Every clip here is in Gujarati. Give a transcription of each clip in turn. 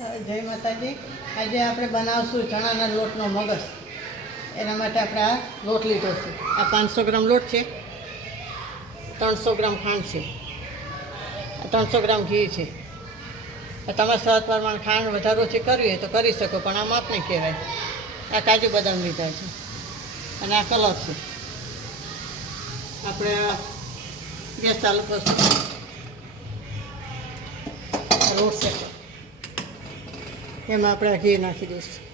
જય માતાજી। આજે આપણે બનાવશું ચણાના લોટનો મગસ। એના માટે આપણે આ લોટ લીધો છે। આ 500 ગ્રામ લોટ છે, 300 ગ્રામ ખાંડ છે, 300 ગ્રામ ઘી છે। તમારે સ્વાદ પ્રમાણે ખાંડ વધારે ઓછી કરવી હોય તો કરી શકો, પણ આ માપ નહીં કહેવાય। આ કાજુ બદામ લીધા છે અને આ કલર છે। આપણે ગેસ ચાલુ કરશું, લોટ છે એમાં આપણે ઘી નાખી દઈશું।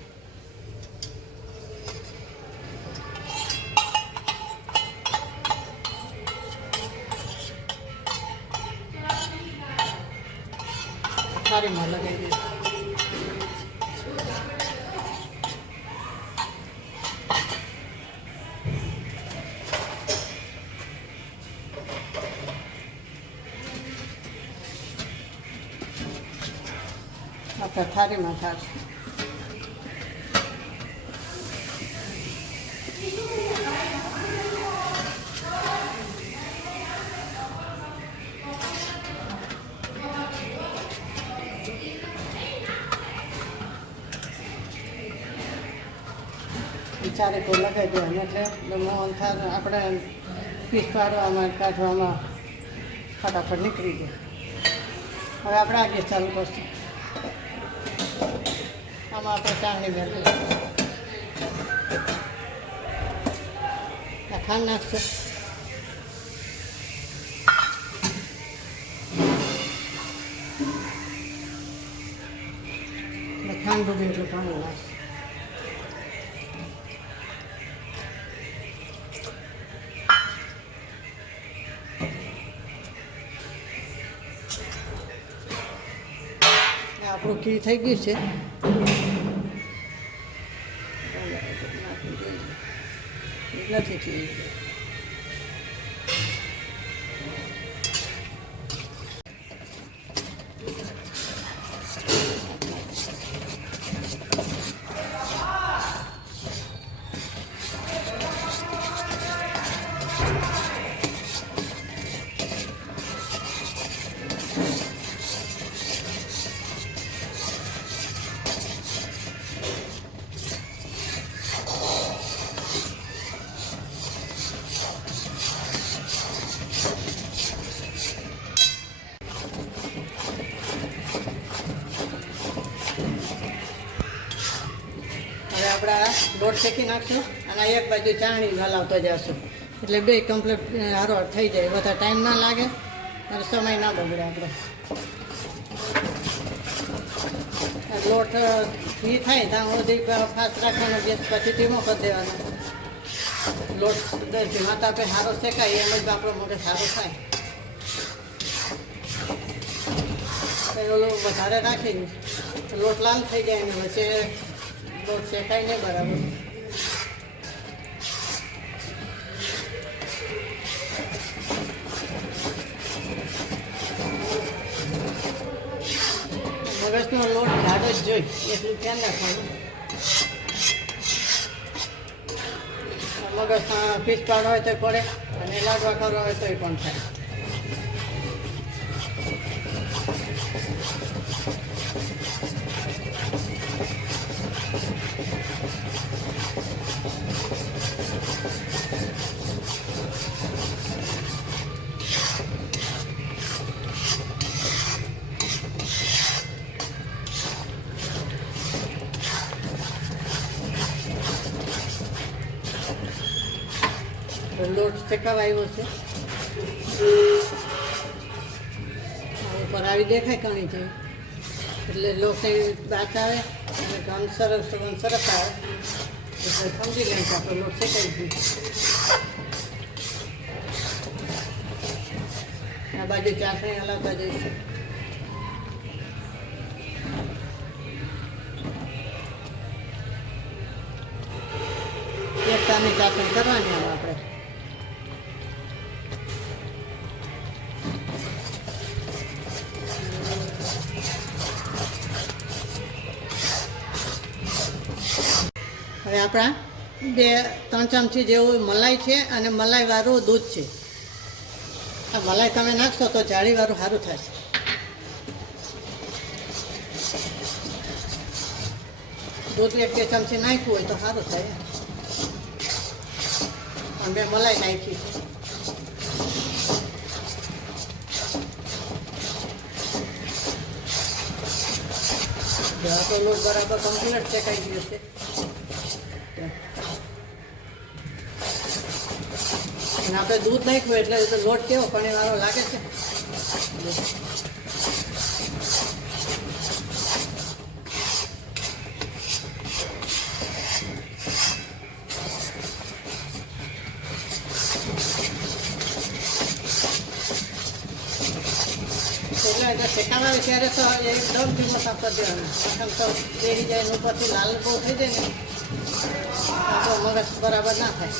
થાળીમાં લગાવી દઈશું। આપણે થાળીમાં થાળશું। ચારે કોઈ લગાવી દેવાનું એટલે મોહનથાળ આપણે પીસ પાડવામાં કાઢવામાં ફટાફટ નીકળી જાય। હવે આપણે આ ગેસ ચાલુ કરશું। આમાં આપણે ચાળણી મેળવી ખાંડ નાખશું। ખાંડ ડૂબે એટલું પાણી નાખશું। આપણું ઘી થઈ ગયું છે। નથી થઈ આપણે આ લોટ શેકી નાખશું અને એક બાજુ ચાળણી હલાવતો જશું, એટલે બે કમ્પ્લીટ હારો થઈ જાય। વધારે ટાઈમ ના લાગે અને સમય ના બગડે। આપણે લોટ ઘી થાય ત્યાં સુધી ફાસ્ટ રાખવાનો, ગેસ પછી ધીમો કરી દેવાનો। લોટ ધીમા તાપે સારો શેકાય એમ જ આપણો મોઢે સારો થાય। ઓલું વધારે રાખીને લોટ લાલ થઈ જાય ને વચ્ચે લોટ શેકાય નહીં બરાબર। મગજનો લોટ જાડો જ જોઈ એટલું ધ્યાન રાખવાનું। મગજમાં પીસ પાડવા હોય તો પડે અને લાડવા કરવા હોય તો પણ થાય। લોટ શેકાવા આવ્યો છે, ઉપર આવી દેખાય કણી છે એટલે લોટની દાંત આવે અને કામ સરસ સરસ આવે એટલે સમજી લઈએ કે આપણે લોટ શેકાઈ ગયું। આ બાજુ ચાસણી હલાવતા જઈશું। એક તારની ચાસણી કરવાની આવે આપણે। હવે આપણા 2-3 ચમચી જેવું મલાઈ છે અને મલાઈવાળું દૂધ છે। આ મલાઈ તમે નાખશો તો જાળીવાળું સારું થશે। દૂધ 1-2 ચમચી નાખ્યું હોય તો સારું થાય. પણ મેં મલાઈ નાખી છે. તો લોટ બરાબર કમ્પ્લીટ શેકાઈ ગયો છે. અને આપણે દૂધ નાખ્યું એટલે લોટ કેવો પાણીવાળો લાગે છે. એટલે શેકાવા આવે ત્યારે તો એકદમ ધીમો સાફ કરી દેવાનો. આખમ તો બેસી જાય ને ઉપરથી લાલ બહુ થઈ જાય ને તો મગજ બરાબર ના થાય.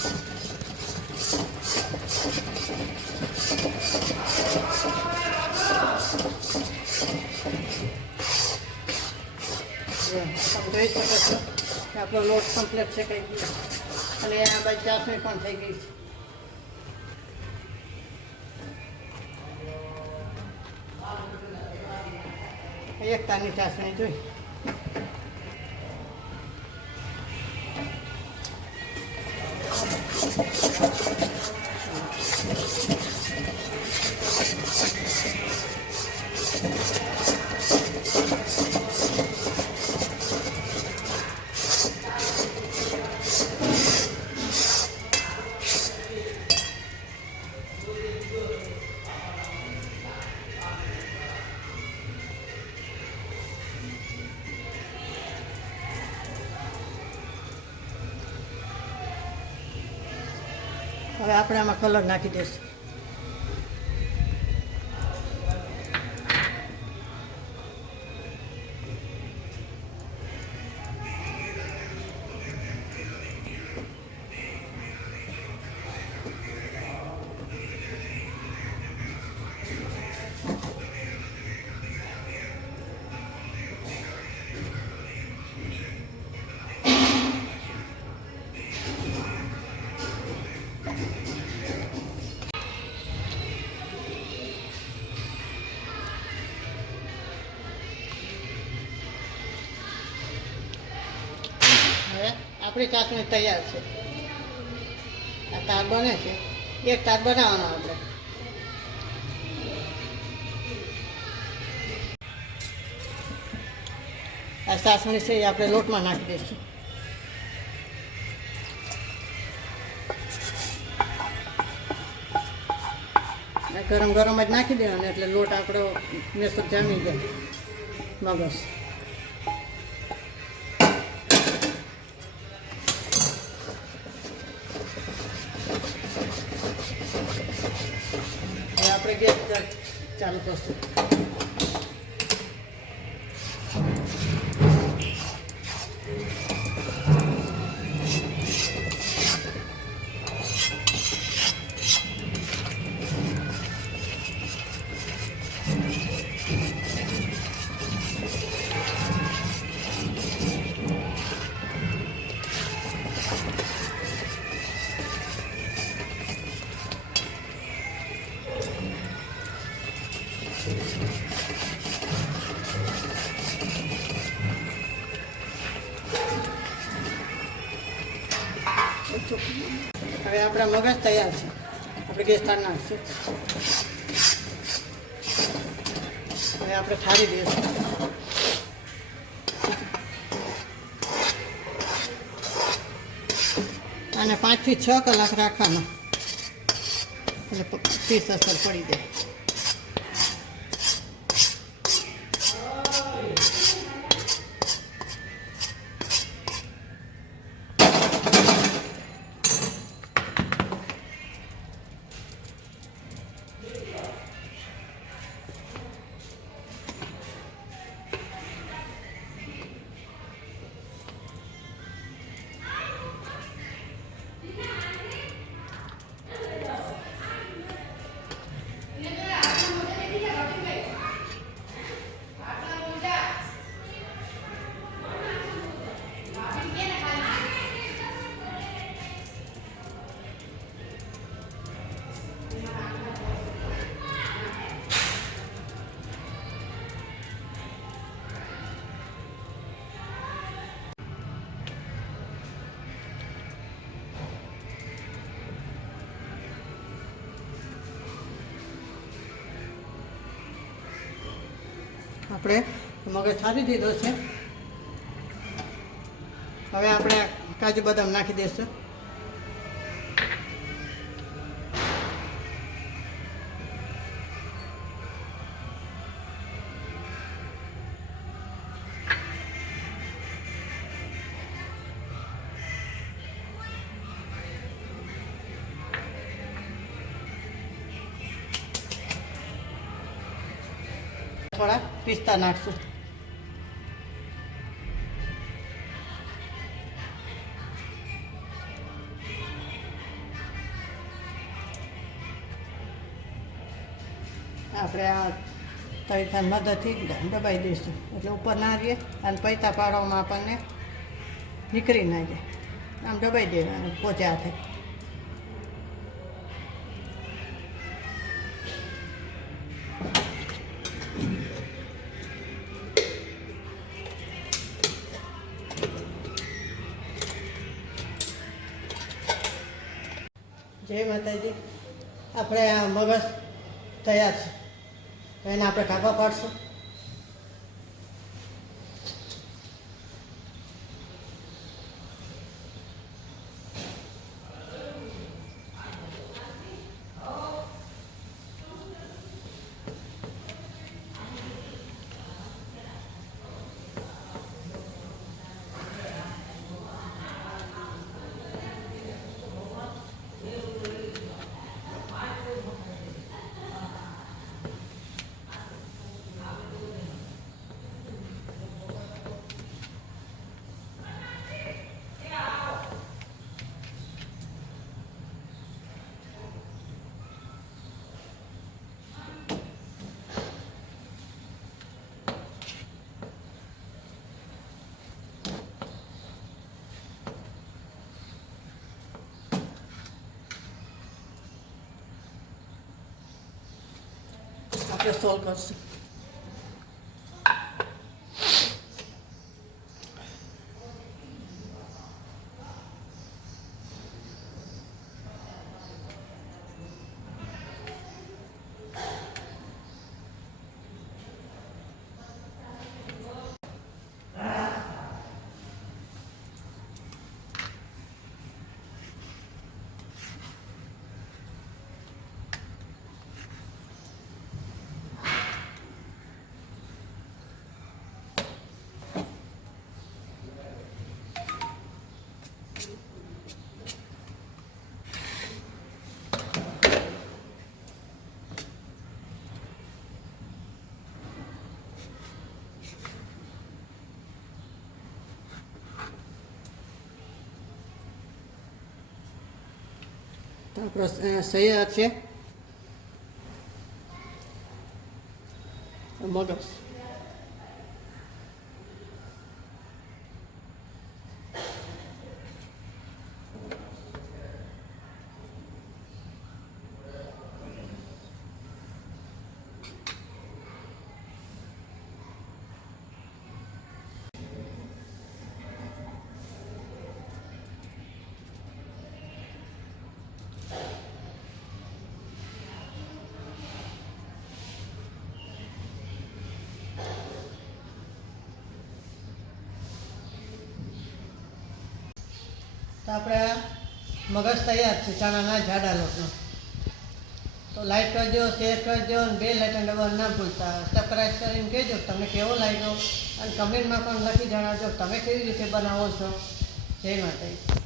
તમે જોઈ શકો છો કે આપણો લોટ કમ્પ્લીટ શેકાઈ ગયો અને આ બાજુ ચાસણી પણ થઈ ગઈ છે. એક તારની ચાસણી જોઈ. હવે આપણે આમાં કલર નાખી દઈશું. હવે આપણી ચાસણી તૈયાર છે. આ તાર બને છે. એક તાર બનાવવાનો આપણે. આ ચાસણી છે એ આપણે લોટમાં નાખી દઈશું. ગરમ ગરમ જ નાખી દેવાનું એટલે લોટ આપણો મેસર જામી જાય મગજ. આપણે ગેસ ચાલુ કરશું. હવે આપણા મગજ તૈયાર છે. આપણે ગેસ તાર નાખશું. હવે આપણે ઠારી દઈશું. અને 5 થી 6 કલાક રાખવાના એટલે પીસ અસર પડી જાય. આપણે મગજ સારી દીધો છે. હવે આપણે કાજુ બદામ નાખી દઈશું. થોડા પિસ્તા નાખશું. આપણે આ તવીથાની મદદથી દબાઈ દઈશું એટલે ઉપર ના રહીએ અને પૈતા પાડવામાં આપણને નીકળી ના જાય. આમ દબાઈ દેવાનું પોચે હાથે. જય માતાજી. આપણે આ મગજ તૈયાર છે. તો એને આપણે કાપા પાડશું. આપણે સોલ્વ કરશું. તો આપણો તૈયાર છે મગજ. તો આપણે મગજ તૈયાર છે ચણાના જાડા લોટનો. તો લાઈક કરજો, શેર કરજો અને બે લાઇકન દબાવવાનું ના ભૂલતા. સબસ્ક્રાઈબ કરીને કહેજો તમને કેવો લાગ્યો અને કમેન્ટમાં પણ લખી જણાવજો તમે કેવી રીતે બનાવો છો. જય માતાજી.